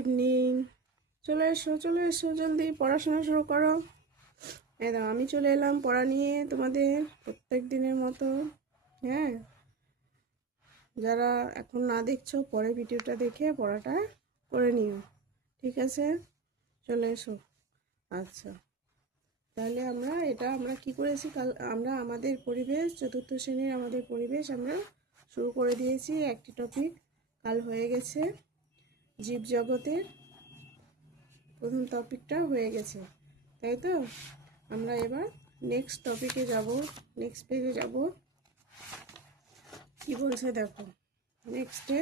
Evening. চলে এসো জলদি পড়াশোনা শুরু করো। দাও আমি চলে এলাম পড়া নিয়ে তোমাদের প্রত্যেক দিনের মতো। হ্যাঁ, যারা এখন না দেখছো পরে ভিডিওটা দেখে পড়াটা করে নিও, ঠিক আছে? চলে এসো। আচ্ছা, তাহলে আমরা কি করেছি কাল? আমরা আমাদের পরিবেশ, চতুর্থ শ্রেণীর আমাদের পরিবেশ আমরা শুরু করে দিয়েছি। একটি টপিক কাল হয়ে গেছে, জীবজগতের প্রথম টপিকটা হয়ে গেছে, তাই তো? আমরা এবার নেক্সট টপিকে যাব, নেক্সট পেজে যাব। কি বলছে দেখো নেক্সটে,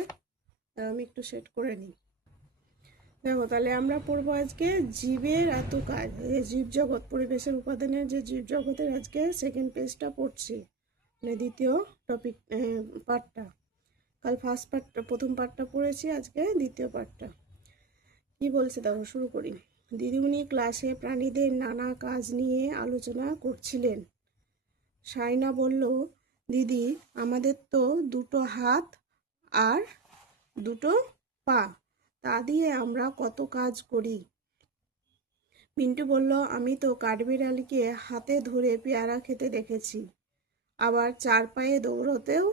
আমি একটু সেট করে নিই। দেখো তাহলে আমরা পড়বো আজকে জীবের এত কাজ, এই জীবজগৎ, পরিবেশের উপাদানের যে জীবজগতের আজকে সেকেন্ড পেজটা পড়ছি, মানে দ্বিতীয় টপিক পার্টটা। কাল ফার্স্ট পার্টটা, প্রথম পার্টটা পড়েছি, আজকে দ্বিতীয় পার্টটা। কি বলছে দেখো, শুরু করি। দিদিমণি ক্লাসে প্রাণীদের নানা কাজ নিয়ে আলোচনা করছিলেন। সাইনা বলল, দিদি আমাদের তো দুটো হাত আর দুটো পা, তা দিয়ে আমরা কত কাজ করি। মিন্টু বলল, আমি তো কাঠবিড়ালিকে হাতে ধরে পেয়ারা খেতে দেখেছি, আবার চার পায়ে দৌড়তেও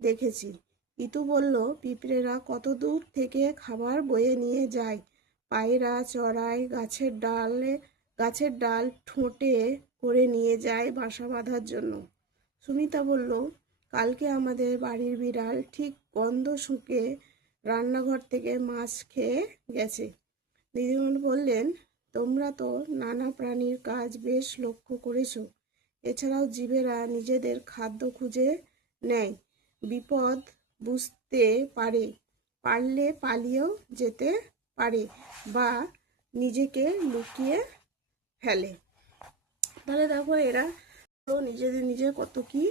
দেখেছি। ইতু বলল, পিঁপড়েরা কত দূর থেকে খাবার বয়ে নিয়ে যায়, পায়রা চড়ায় গাছের ডাল ঠোঁটে করে নিয়ে যায় বাসা বাঁধার জন্য। সুমিতা বলল, কালকে আমাদের বাড়ির বিড়াল ঠিক গন্ধ শুঁকে রান্নাঘর থেকে মাছ খেয়ে গেছে। দিদিমণি বললেন, তোমরা তো নানা প্রাণীর কাজ বেশ লক্ষ্য করেছো। এছাড়াও জীবেরা নিজেদের খাদ্য খুঁজে নেয়, বিপদ বুঝতে পারে, পারলে পালিয়েও যেতে পারে বা নিজেকে লুকিয়ে ফেলে। তাহলে দেখো এরা নিজে কত কি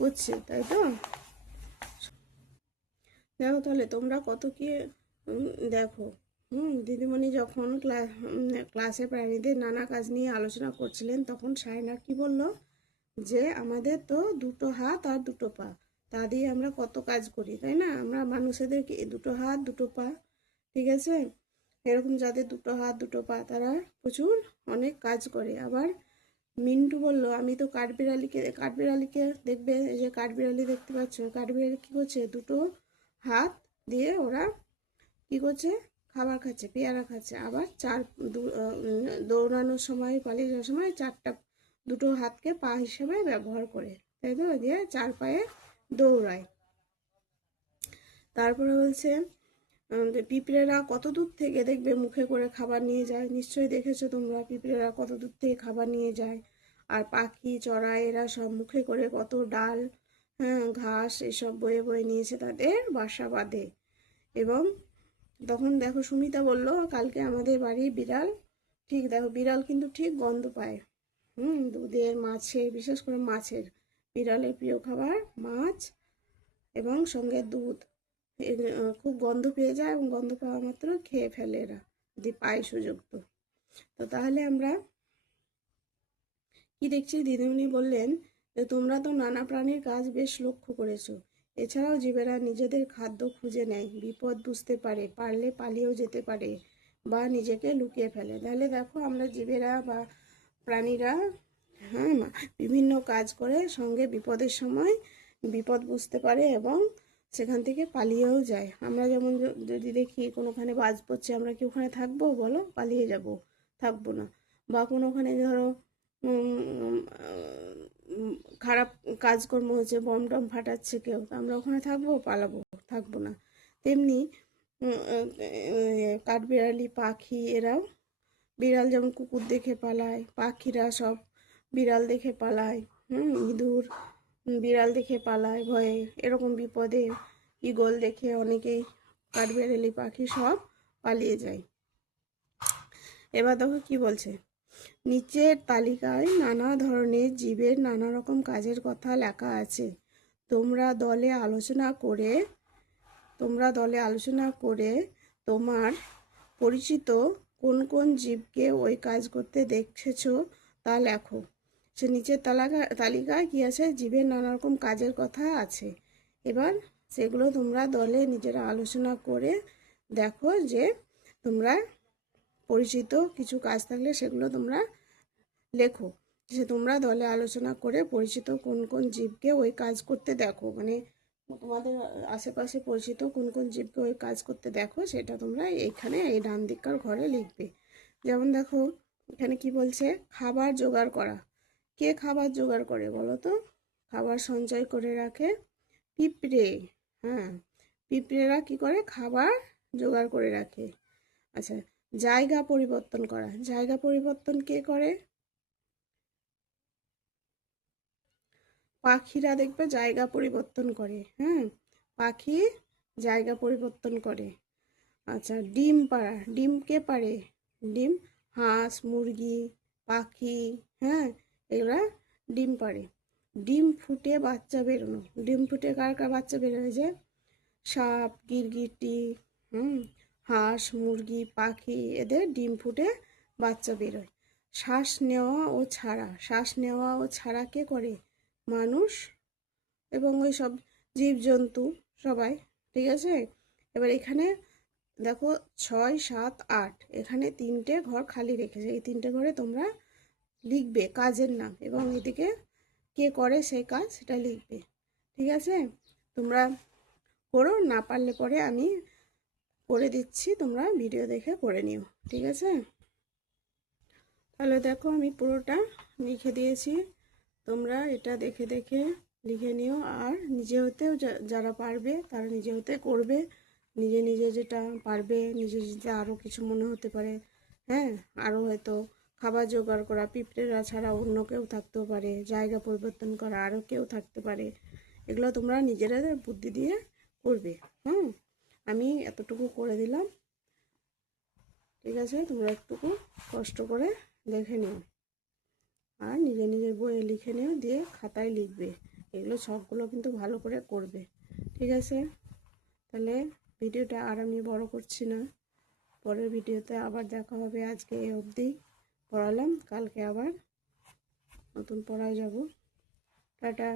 করছে, তাই তো? দেখো তাহলে তোমরা কত কি দেখো। দিদিমণি যখন ক্লাসে প্রাণীদের নানা কাজ নিয়ে আলোচনা করছিলেন, তখন সায়না কি বলল, যে আমাদের তো দুটো হাত আর দুটো পা, তা দিয়ে আমরা কত কাজ করি, তাই না? আমরা মানুষদের কি দুটো হাত দুটো পা, ঠিক আছে? এরকম যাদের দুটো হাত দুটো পা তারা প্রচুর অনেক কাজ করে। আবার মিন্টু বলল, আমি তো কাঠবিড়ালিকে দেখবে, এই যে কাঠবিড়ালি দেখতে পাচ্ছ, কাঠবিড়ালি কি করছে, দুটো হাত দিয়ে ওরা কি করছে, খাবার খাচ্ছে, পেয়ারা খাচ্ছে। আবার দৌড়ানোর সময়, পালিয়ে যাওয়ার সময় দুটো হাতকে পা হিসেবে ব্যবহার করে, তাই তো? দিয়ে চার পায়ে দৌড়ায়। তারপরে বলছে পিঁপড়েরা কত দূর থেকে দেখবে মুখে করে খাবার নিয়ে যায়, নিশ্চয়ই দেখেছো তোমরা পিঁপড়েরা কত দূর থেকে খাবার নিয়ে যায়। আর পাখি চড়াই এরা সব মুখে করে কত ডাল, ঘাস এসব বয়ে বয়ে নিয়েছে তাদের বাসা বাঁধে। এবং তখন দেখো সুমিতা বলল, কালকে আমাদের বাড়ি বিড়াল ঠিক, দেখো বিড়াল কিন্তু ঠিক গন্ধ পায়, দুধের, মাছের, বিশেষ করে মাছের, বিড়ালের প্রিয় খাবার মাছ এবং সঙ্গে দুধ। খুব গন্ধ পেয়ে যায় এবং গন্ধ পাওয়া মাত্র খেয়ে ফেলে এরা, যদি পায় সুযোগ। তো তাহলে আমরা কি দেখছি, দিদিমণি বললেন যে তোমরা তো নানা প্রাণীর কাজ বেশ লক্ষ্য করেছো। এছাড়াও জীবেরা নিজেদের খাদ্য খুঁজে নেয়, বিপদ বুঝতে পারে, পারলে পালিয়েও যেতে পারে বা নিজেকে লুকিয়ে ফেলে। তাহলে দেখো আমরা জীবেরা বা প্রাণীরা বিভিন্ন কাজ করে, সঙ্গে বিপদের সময় বিপদ বুঝতে পারে এবং সেখান থেকে পালিয়েও যায়। আমরা যেমন যদি দেখি কোনোখানে বাজ পড়ছে, আমরা কি ওখানে থাকবো? বলো, পালিয়ে যাব? থাকবো না। বা কোনোখানে ধরো খারাপ কাজকর্ম হচ্ছে, বম টম ফাটাচ্ছে কেউ, আমরা ওখানে থাকবো? পালাবো? থাকবো না। তেমনি কাঠবিড়ালি, পাখি এরাও, বিড়াল যেমন কুকুর দেখে পালায়, পাখিরা সব বিড়াল দেখে পালায়, ইঁদুর বিড়াল দেখে পালায় ভয়ে, এরকম বিপদে ঈগল দেখে অনেকেই, কাঠবিড়ালি পাখি সব পালিয়ে যায়। এবার দেখো কি বলছে, নিচের তালিকায় নানা ধরনের জীবের নানা রকম কাজের কথা লেখা আছে। তোমরা দলে আলোচনা করে তোমার পরিচিত কোন কোন জীবকে ওই কাজ করতে দেখেছো তা লেখো। সে নিচের তালিকায় কি আছে, জীবের নানা রকম কাজের কথা আছে। এবার সেগুলো তোমরা দলে নিজেরা আলোচনা করে দেখো যে তোমরা পরিচিত কিছু কাজ থাকলে সেগুলো তোমরা লেখো, যে তোমরা দলে আলোচনা করে পরিচিত কোন কোন জীবকে ওই কাজ করতে দেখো, মানে তোমাদের আশেপাশে পরিচিত কোন কোন জীবকে ওই কাজ করতে দেখো সেটা তোমরা এইখানে এই ডান দিককার ঘরে লিখবে। যেমন দেখো এখানে কি বলছে, খাবার জোগাড় করা। কে খাবার জোগাড় করে বলো তো? খাবার সঞ্চয় করে রাখে পিঁপড়ে। হ্যাঁ, পিঁপড়েরা কি করে? খাবার জোগাড় করে রাখে। আচ্ছা, জায়গা পরিবর্তন করা। জায়গা পরিবর্তন কে করে? পাখিরা দেখবে জায়গা পরিবর্তন করে। হ্যাঁ, পাখি জায়গা পরিবর্তন করে। আচ্ছা, ডিম পাড়া। ডিম কে পারে? ডিম হাঁস, মুরগি, পাখি, হ্যাঁ, এগুলা ডিম পাড়ে। ডিম ফুটে বাচ্চা বেরোনো। ডিম ফুটে কার কার বাচ্চা বেরোয়? যে সাপ, গিরগিটি, হাঁস, মুরগি, পাখি, এদের ডিম ফুটে বাচ্চা বেরোয়। শ্বাস নেওয়া ও ছাড়া। শ্বাস নেওয়া ও ছাড়া কে করে? মানুষ এবং ওই সব জীবজন্তু সবাই। ঠিক আছে, এবার এখানে দেখো 6, 7, 8 এখানে 3টে ঘর খালি রেখেছে। এই 3টে ঘরে তোমরা লিখবে কাজের নাম এবং এদিকে কে করে সেই কাজ সেটা লিখবে। ঠিক আছে, তোমরা করো, না পারলে পরে আমি করে দিচ্ছি, তোমরা ভিডিও দেখে করে নিও। ঠিক আছে, তাহলে দেখো আমি পুরোটা লিখে দিয়েছি, তোমরা এটা দেখে দেখে লিখে নিও। আর নিজে হতেও যারা পারবে তারা নিজে হতে করবে। নিজে নিজে যেটা পারবে, নিজে নিজে আরও কিছু মনে হতে পারে। হ্যাঁ, আরও হয়তো খাবার জোগাড় করা, পিঁপড়েরা ছাড়া অন্য কেউ থাকতেও পারে, জায়গা পরিবর্তন করা আরও কেউ থাকতে পারে। এগুলো তোমরা নিজেরা বুদ্ধি দিয়ে করবে। আমি এতটুকু করে দিলাম। ঠিক আছে, তোমরা একটুকু কষ্ট করে দেখে নিও আর নিজে নিজের বইয়ে লিখে নিও, দিয়ে খাতায় লিখবে। এগুলো সবগুলো কিন্তু ভালো করে করবে। ঠিক আছে, তাহলে ভিডিওটা আর আমি বড় করছি না। পরের ভিডিওতে আবার দেখা হবে। আজকে এই অবধি পড়ালাম, কালকে আবার নতুন পড়ায় যাব। টাটা।